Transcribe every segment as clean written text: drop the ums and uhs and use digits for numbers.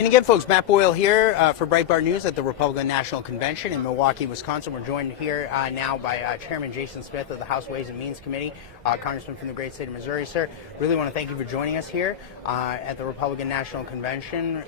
And again, folks, Matt Boyle here for Breitbart News at the Republican National Convention in Milwaukee, Wisconsin. We're joined here now by Chairman Jason Smith of the House Ways and Means Committee, Congressman from the great state of Missouri. Sir, really want to thank you for joining us here at the Republican National Convention.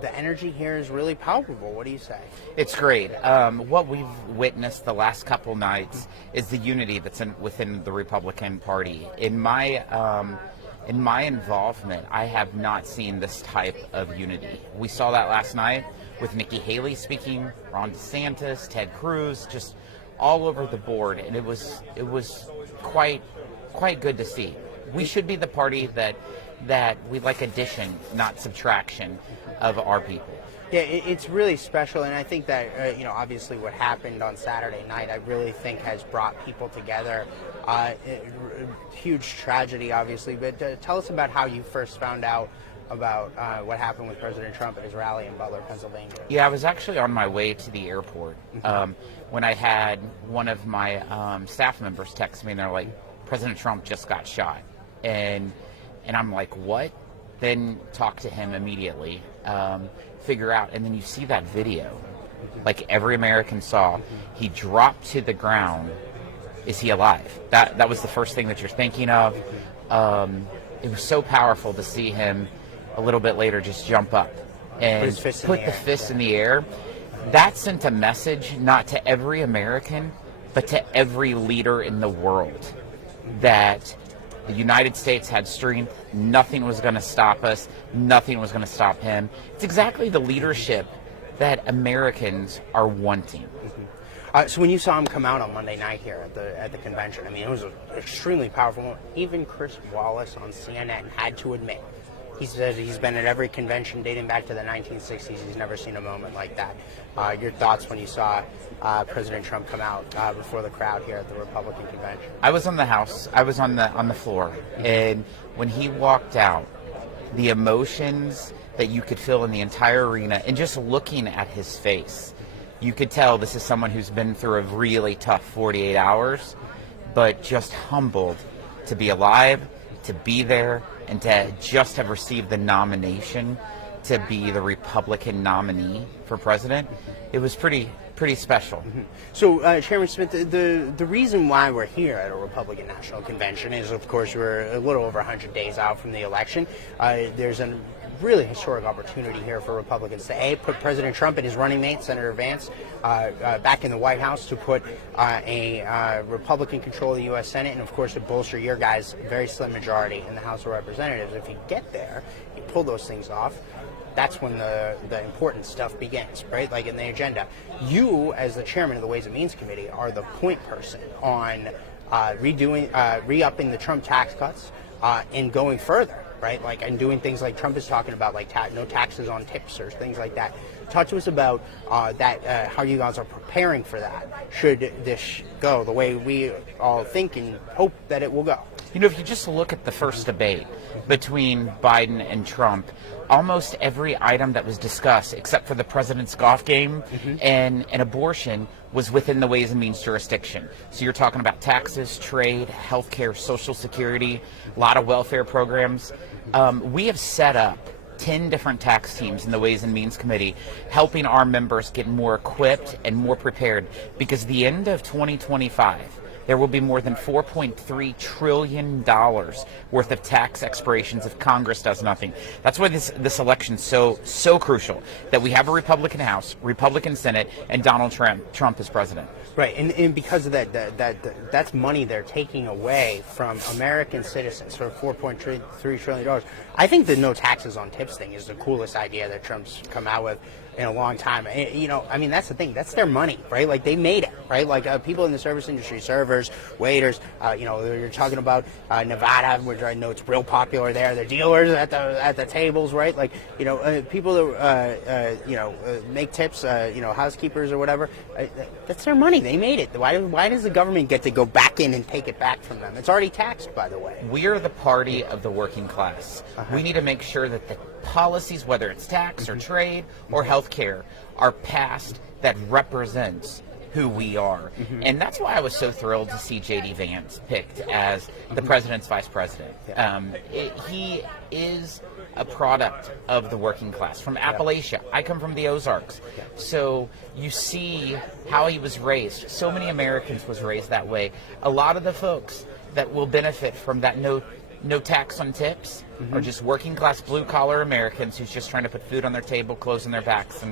The energy here is really palpable. What do you say? It's great. What we've witnessed the last couple nights is the unity that's within the Republican Party. In my involvement, I have not seen this type of unity. We saw that last night with Nikki Haley speaking, Ron DeSantis, Ted Cruz, just all over the board, and it was quite good to see. We should be the party that we like addition, not subtraction, of our people. Yeah, it's really special, and I think that, obviously what happened on Saturday night, I really think has brought people together. Huge tragedy, obviously, but tell us about how you first found out about what happened with President Trump at his rally in Butler, Pennsylvania. Yeah, I was actually on my way to the airport when I had one of my staff members text me, and they're like, President Trump just got shot. And I'm like, what? Then talk to him immediately. Figure out, and then you see that video, like every American saw. He dropped to the ground. Is he alive? That was the first thing that you're thinking of. It was so powerful to see him a little bit later just jump up and put the fist in the air. That sent a message not to every American, but to every leader in the world, that the United States had strength. Nothing was going to stop us. Nothing was going to stop him. It's exactly the leadership that Americans are wanting. So when you saw him come out on Monday night here at the convention, I mean, it was an extremely powerful moment. Even Chris Wallace on CNN had to admit, he says he's been at every convention dating back to the 1960s. He's never seen a moment like that. Your thoughts when you saw President Trump come out before the crowd here at the Republican convention? I was on the House. I was on the floor, and when he walked out, the emotions that you could feel in the entire arena, and just looking at his face, you could tell this is someone who's been through a really tough 48 hours, but just humbled to be alive, to be there, and to just have received the nomination to be the Republican nominee for president. It was pretty special. So, Chairman Smith, the reason why we're here at a Republican National Convention is, of course, we're a little over 100 days out from the election. There's a really historic opportunity here for Republicans to put President Trump and his running mate, Senator Vance, back in the White House, to put a Republican control of the U.S. Senate, and of course to bolster your guys' very slim majority in the House of Representatives. If you get there, you pull those things off, that's when the important stuff begins, right? Like in the agenda. You, as the chairman of the Ways and Means Committee, are the point person on re-upping the Trump tax cuts and going further, right? Like, and doing things like Trump is talking about, like no taxes on tips or things like that. Talk to us about how you guys are preparing for that, should this go the way we all think and hope that it will go. You know, if you just look at the first debate between Biden and Trump, almost every item that was discussed, except for the president's golf game and abortion, was within the Ways and Means jurisdiction. So you're talking about taxes, trade, healthcare, Social Security, a lot of welfare programs. We have set up 10 different tax teams in the Ways and Means Committee, helping our members get more equipped and more prepared, because the end of 2025, there will be more than $4.3 trillion worth of tax expirations if Congress does nothing. That's why this election is so crucial, that we have a Republican House, Republican Senate, and Donald Trump as president. Right, and because of that's money they're taking away from American citizens for $4.3 trillion. I think the no taxes on tips thing is the coolest idea that Trump's come out with in a long time. I mean, that's the thing. That's their money, right? Like, they made it, right? Like, people in the service industry, servers, waiters, you're talking about Nevada, which I know it's real popular there. The dealers at the tables, right? Like, people that, make tips, housekeepers or whatever. That's their money. They made it. Why does the government get to go back in and take it back from them? It's already taxed, by the way. We are the party of the working class. We need to make sure that the policies, whether it's tax or trade or healthcare, are passed that represents who we are. And that's why I was so thrilled to see J.D. Vance picked as the president's vice president. He is a product of the working class from Appalachia. I come from the Ozarks. So you see how he was raised. So many Americans was raised that way. A lot of the folks that will benefit from that no tax on tips are just working class blue collar Americans who's just trying to put food on their table, clothes on their backs,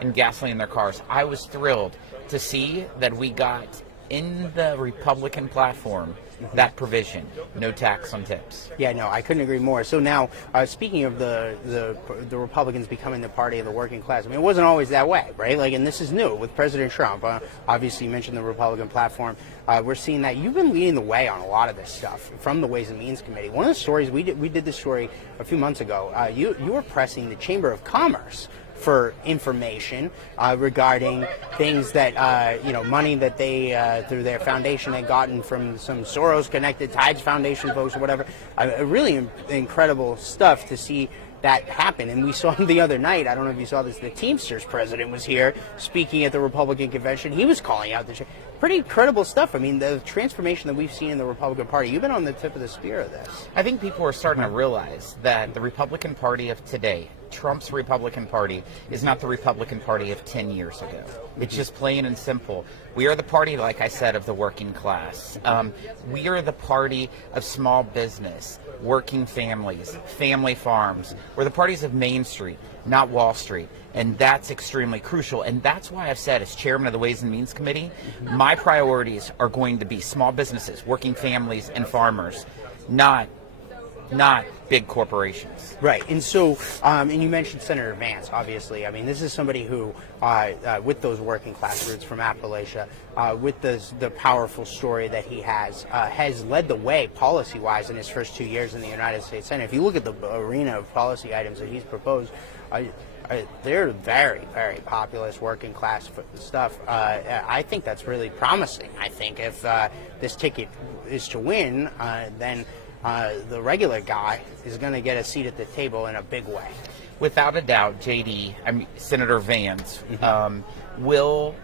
and gasoline in their cars. I was thrilled to see that we got in the Republican platform that provision, no tax on tips. Yeah, no, I couldn't agree more. So now, speaking of the Republicans becoming the party of the working class, I mean, it wasn't always that way, right? Like, and this is new with President Trump. Obviously, you mentioned the Republican platform. We're seeing that you've been leading the way on a lot of this stuff from the Ways and Means Committee. One of the stories we did this story a few months ago. You were pressing the Chamber of Commerce for information regarding things that, money that they, through their foundation, had gotten from some Soros-connected Tides Foundation folks or whatever. Really incredible stuff to see that happen. And we saw the other night, I don't know if you saw this, the Teamsters president was here speaking at the Republican convention. He was calling out the pretty incredible stuff. I mean, the transformation that we've seen in the Republican Party, you've been on the tip of the spear of this. I think people are starting to realize that the Republican Party of today, Trump's Republican Party, is not the Republican Party of 10 years ago. It's just plain and simple. We are the party, like I said, of the working class. We are the party of small business, working families, family farms. We're the parties of Main Street, not Wall Street. And that's extremely crucial. And that's why I've said, as chairman of the Ways and Means Committee, my priorities are going to be small businesses, working families, and farmers, not big corporations. Right. And so, and you mentioned Senator Vance, obviously. I mean, this is somebody who, with those working class roots from Appalachia, with the powerful story that he has led the way policy-wise in his first 2 years in the United States Senate. If you look at the arena of policy items that he's proposed, they're very, very populist working class stuff. I think that's really promising. I think if this ticket is to win, then the regular guy is going to get a seat at the table in a big way. Without a doubt, Senator Vance will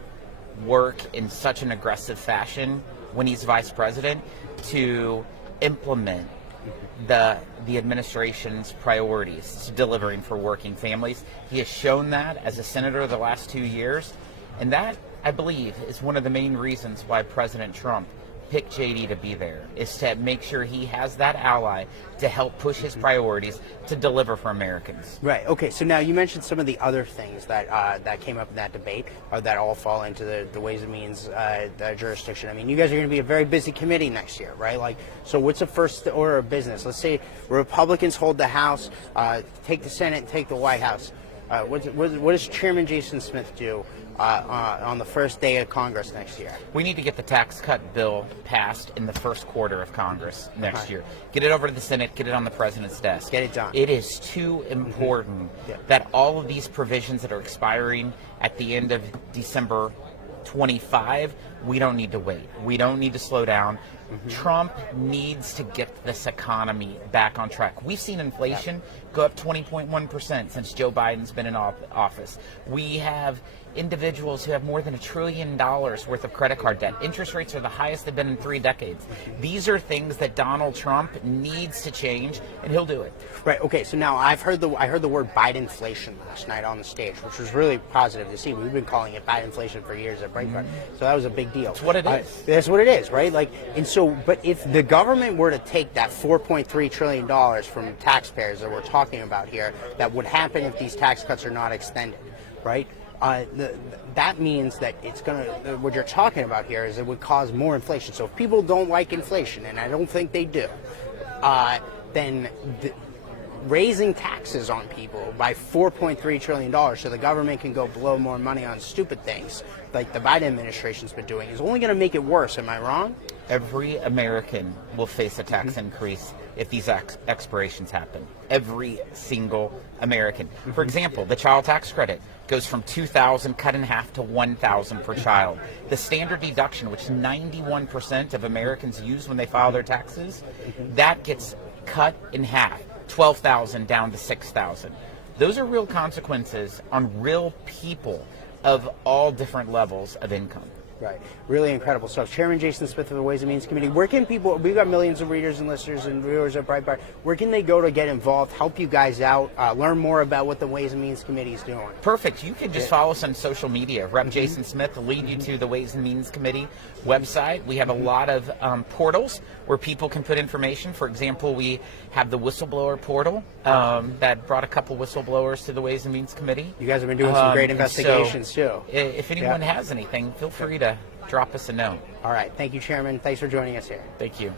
work in such an aggressive fashion when he's vice president to implement the administration's priorities to delivering for working families. He has shown that as a senator the last 2 years, and that, I believe, is one of the main reasons why President Trump picked JD to be there, is to make sure he has that ally to help push his priorities to deliver for Americans. Right. Okay. So now you mentioned some of the other things that came up in that debate that all fall into the Ways and Means jurisdiction. I mean, you guys are going to be a very busy committee next year, right? Like, so what's the first order of business? Let's say Republicans hold the House, take the Senate, take the White House. What does Chairman Jason Smith do on the first day of Congress next year? We need to get the tax cut bill passed in the first quarter of Congress next year. Get it over to the Senate, get it on the president's desk. Get it done. It is too important that all of these provisions that are expiring at the end of December 25, we don't need to wait. We don't need to slow down. Trump needs to get this economy back on track. We've seen inflation go up 20.1% since Joe Biden's been in office. We have individuals who have more than $1 trillion worth of credit card debt. Interest rates are the highest they've been in 3 decades. These are things that Donald Trump needs to change, and he'll do it. Right. Okay. So now I heard the word Bidenflation last night on the stage, which was really positive to see. We've been calling it Bidenflation for years at Breitbart, so that was a big deal. That's what it is. That's what it is, right? Like, and so, but if the government were to take that $4.3 trillion from taxpayers that we're talking about here, that would happen if these tax cuts are not extended, right? That means that it's going to, what you're talking about here is it would cause more inflation. So if people don't like inflation, and I don't think they do, then raising taxes on people by $4.3 trillion so the government can go blow more money on stupid things like the Biden administration's been doing is only going to make it worse. Am I wrong? Every American will face a tax increase if these expirations happen. Every single American. For example, the child tax credit goes from $2,000 cut in half to $1,000 per child. The standard deduction, which 91% of Americans use when they file their taxes, that gets cut in half, $12,000 down to $6,000. Those are real consequences on real people of all different levels of income. Right. Really incredible stuff. Chairman Jason Smith of the Ways and Means Committee, where can people, we've got millions of readers and listeners and viewers at Breitbart, where can they go to get involved, help you guys out, learn more about what the Ways and Means Committee is doing? Perfect. You can just follow us on social media. Rep Jason Smith will lead you to the Ways and Means Committee website. We have a lot of portals where people can put information. For example, we have the whistleblower portal that brought a couple whistleblowers to the Ways and Means Committee. You guys have been doing some great investigations, too. If anyone has anything, feel free to drop us a note. All right. Thank you, Chairman. Thanks for joining us here. Thank you.